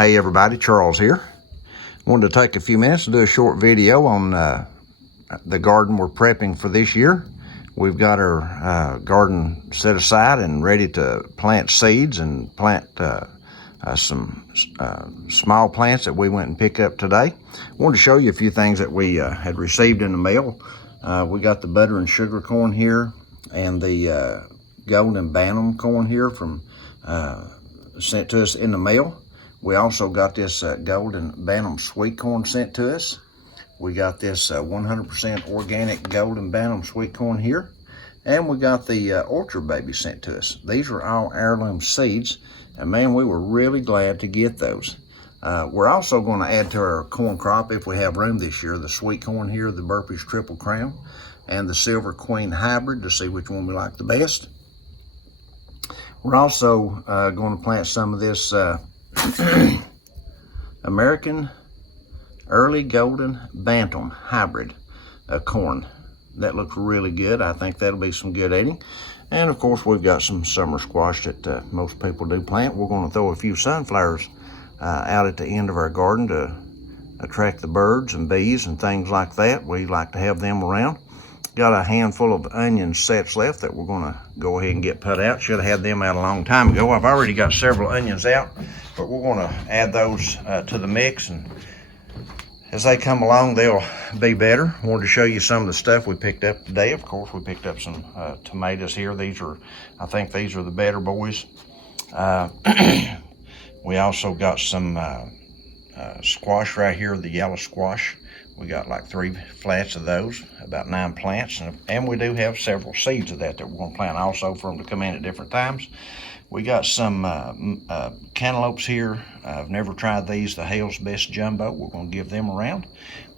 Hey everybody, Charles here. Wanted to take a few minutes to do a short video on the garden we're prepping for this year. We've got our garden set aside and ready to plant seeds and plant some small plants that we went and picked up today. Wanted to show you a few things that we had received in the mail. We got the butter and sugar corn here and the golden bantam corn here from sent to us in the mail. We also got this golden bantam sweet corn sent to us. We got this 100% organic golden bantam sweet corn here. And we got the orchard baby sent to us. These are all heirloom seeds. And man, we were really glad to get those. We're also going to add to our corn crop, if we have room this year, the sweet corn here, the Burpee's Triple Crown, and the Silver Queen Hybrid to see which one we like the best. We're also going to plant some of this American Early Golden Bantam Hybrid corn. That looks really good. I think that'll be some good eating. And of course, we've got some summer squash that most people do plant. We're going to throw a few sunflowers out at the end of our garden to attract the birds and bees and things like that. We like to have them around. Got a handful of onion sets left that we're going to go ahead and get put out. Should have had them out a long time ago. I've already got several onions out, but we're going to add those to the mix, and as they come along, they'll be better. Wanted to show you some of the stuff we picked up today. Of course, we picked up some tomatoes here. These are, I think these are the better boys. We also got some squash right here, the yellow squash. We got like 3 flats of those, about 9 plants, and we do have several seeds of that we're going to plant also for them to come in at different times. We got some cantaloupes here. I've never tried these, the Hale's Best Jumbo. We're going to give them around.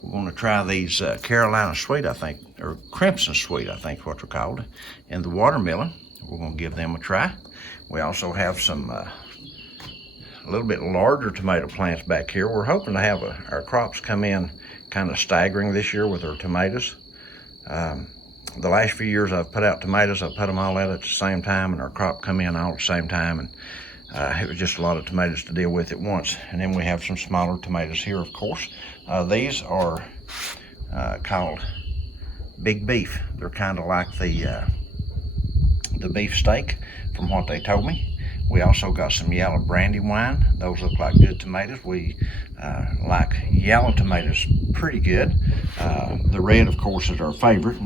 We're going to try these Carolina Sweet, I think, or Crimson Sweet, I think is what they're called, and the watermelon. We're going to give them a try. We also have some a little bit larger tomato plants back here. We're hoping to have our crops come in kind of staggering this year with our tomatoes. The last few years I've put out tomatoes, I've put them all out at the same time, and our crop come in all at the same time, and it was just a lot of tomatoes to deal with at once. And then we have some smaller tomatoes here, of course. These are called Big Beef. They're kind of like the beef steak from what they told me. We also got some yellow Brandywine. Those look like good tomatoes. We like yellow tomatoes pretty good. The red, of course, is our favorite,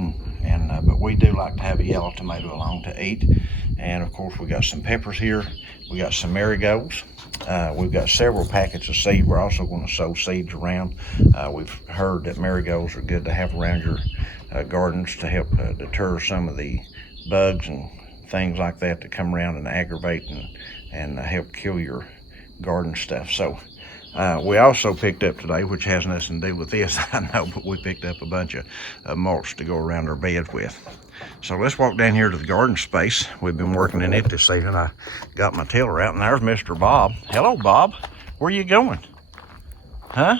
but we do like to have a yellow tomato along to eat. And of course, we got some peppers here. We got some marigolds. We've got several packets of seed. We're also going to sow seeds around. We've heard that marigolds are good to have around your gardens to help deter some of the bugs and things like that to come around and aggravate and help kill your garden stuff. So we also picked up today, which has nothing to do with this, I know, but we picked up a bunch of mulch to go around our beds with. So let's walk down here to the garden space. We've been working in it this season. I got my tiller out, and there's Mr. Bob. Hello, Bob. Where you going? Huh?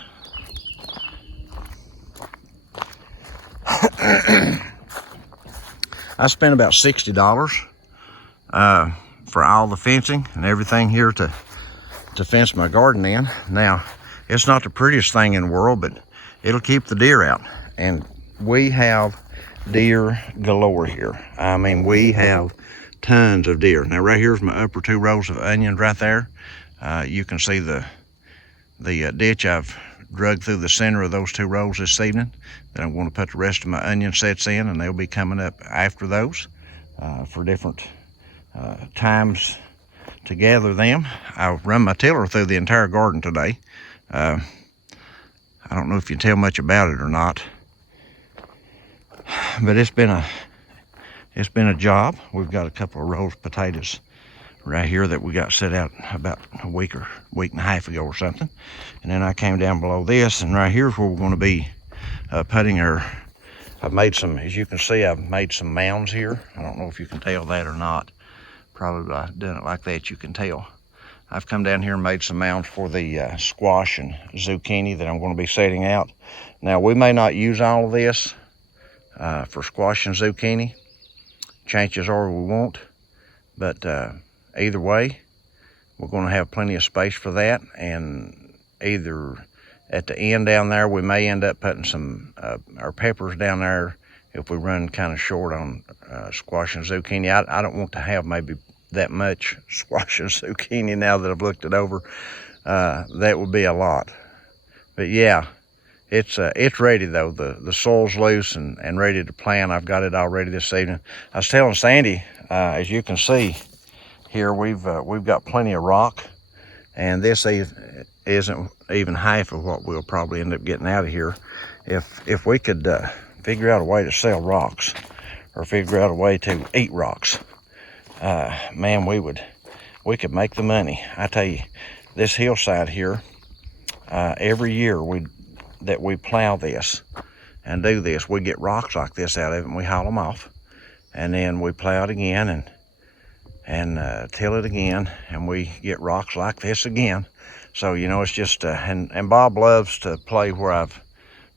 I spent about $60 for all the fencing and everything here to fence my garden in. Now, it's not the prettiest thing in the world, but it'll keep the deer out. And we have deer galore here. I mean, we have tons of deer. Now, right here's my upper 2 rows of onions right there. You can see the ditch I've drug through the center of those 2 rows this evening. Then I'm going to put the rest of my onion sets in, and they'll be coming up after those for different times to gather them. I'll run my tiller through the entire garden today. I don't know if you can tell much about it or not, but it's been a job. We've got a couple of rows of potatoes right here that we got set out about a week and a half ago or something. And then I came down below this, and right here's where we're going to be putting I've made some, as you can see, I've made some mounds here. I don't know if you can tell that or not. Probably by doing it like that, you can tell. I've come down here and made some mounds for the squash and zucchini that I'm going to be setting out. Now, we may not use all of this for squash and zucchini. Chances are we won't, but either way, we're going to have plenty of space for that. And either at the end down there, we may end up putting some our peppers down there if we run kind of short on squash and zucchini. I don't want to have maybe that much squash and zucchini now that I've looked it over. That would be a lot. But yeah, it's ready though. The soil's loose and ready to plant. I've got it all ready this evening. I was telling Sandy, as you can see here, we've got plenty of rock, and this isn't even half of what we'll probably end up getting out of here. If we could figure out a way to sell rocks, or figure out a way to eat rocks, man, we could make the money. I tell you, this hillside here, every year that we plow this and do this, we get rocks like this out of it, and we haul them off, and then we plow it again and till it again, and we get rocks like this again. So, you know, it's just and Bob loves to play where I've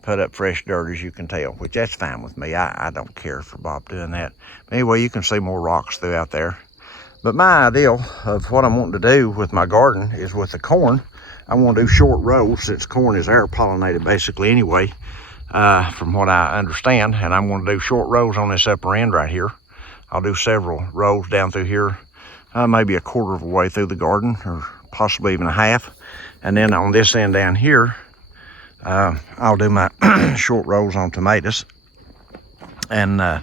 put up fresh dirt, as you can tell, which that's fine with me. I don't care for Bob doing that. But anyway, you can see more rocks throughout there. But my ideal of what I'm wanting to do with my garden is with the corn. I want to do short rows, since corn is air pollinated basically anyway, from what I understand. And I'm going to do short rows on this upper end right here. I'll do several rows down through here, maybe a quarter of a way through the garden, or possibly even a half. And then on this end down here, I'll do my short rows on tomatoes and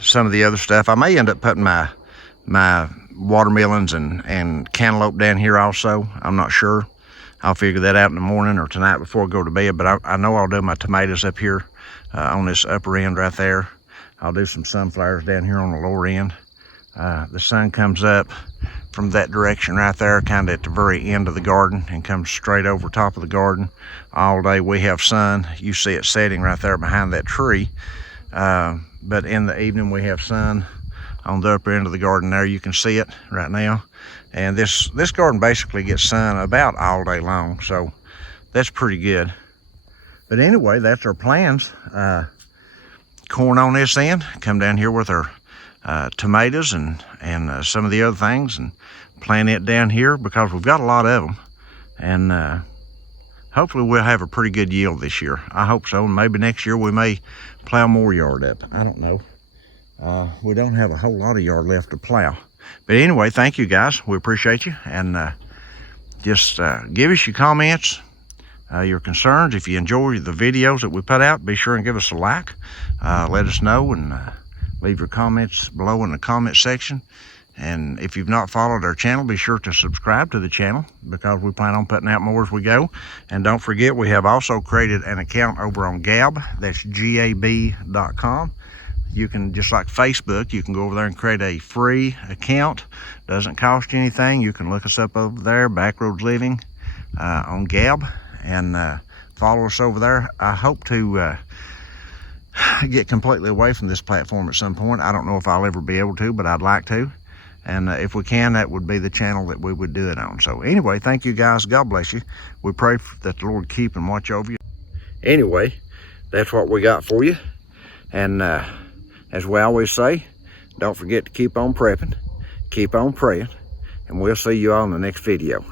some of the other stuff. I may end up putting my watermelons and cantaloupe down here also. I'm not sure. I'll figure that out in the morning or tonight before I go to bed. But I know I'll do my tomatoes up here on this upper end right there. I'll do some sunflowers down here on the lower end. The sun comes up from that direction right there, kind of at the very end of the garden, and comes straight over top of the garden. All day we have sun. You see it setting right there behind that tree. But in the evening we have sun on the upper end of the garden there. You can see it right now. And this garden basically gets sun about all day long, so that's pretty good. But anyway, that's our plans. Corn on this end, come down here with our tomatoes and some of the other things, and plant it down here because we've got a lot of them. And hopefully we'll have a pretty good yield this year. I hope so. And maybe next year we may plow more yard up. I don't know. We don't have a whole lot of yard left to plow. But anyway, thank you guys. We appreciate you. And just give us your comments, your concerns. If you enjoy the videos that we put out, be sure and give us a like. Let us know, and leave your comments below in the comment section. And if you've not followed our channel, be sure to subscribe to the channel, because we plan on putting out more as we go. And don't forget, we have also created an account over on Gab. That's gab.com. You can, just like Facebook, you can go over there and create a free account. Doesn't cost you anything. You can look us up over there, Backroads Living, on Gab, and follow us over there. I hope to get completely away from this platform at some point. I don't know if I'll ever be able to, but I'd like to. And if we can, that would be the channel that we would do it on. So anyway, thank you guys. God bless you. We pray that the Lord keep and watch over you. Anyway, that's what we got for you. And as we always say, don't forget to keep on prepping, keep on praying, and we'll see you all in the next video.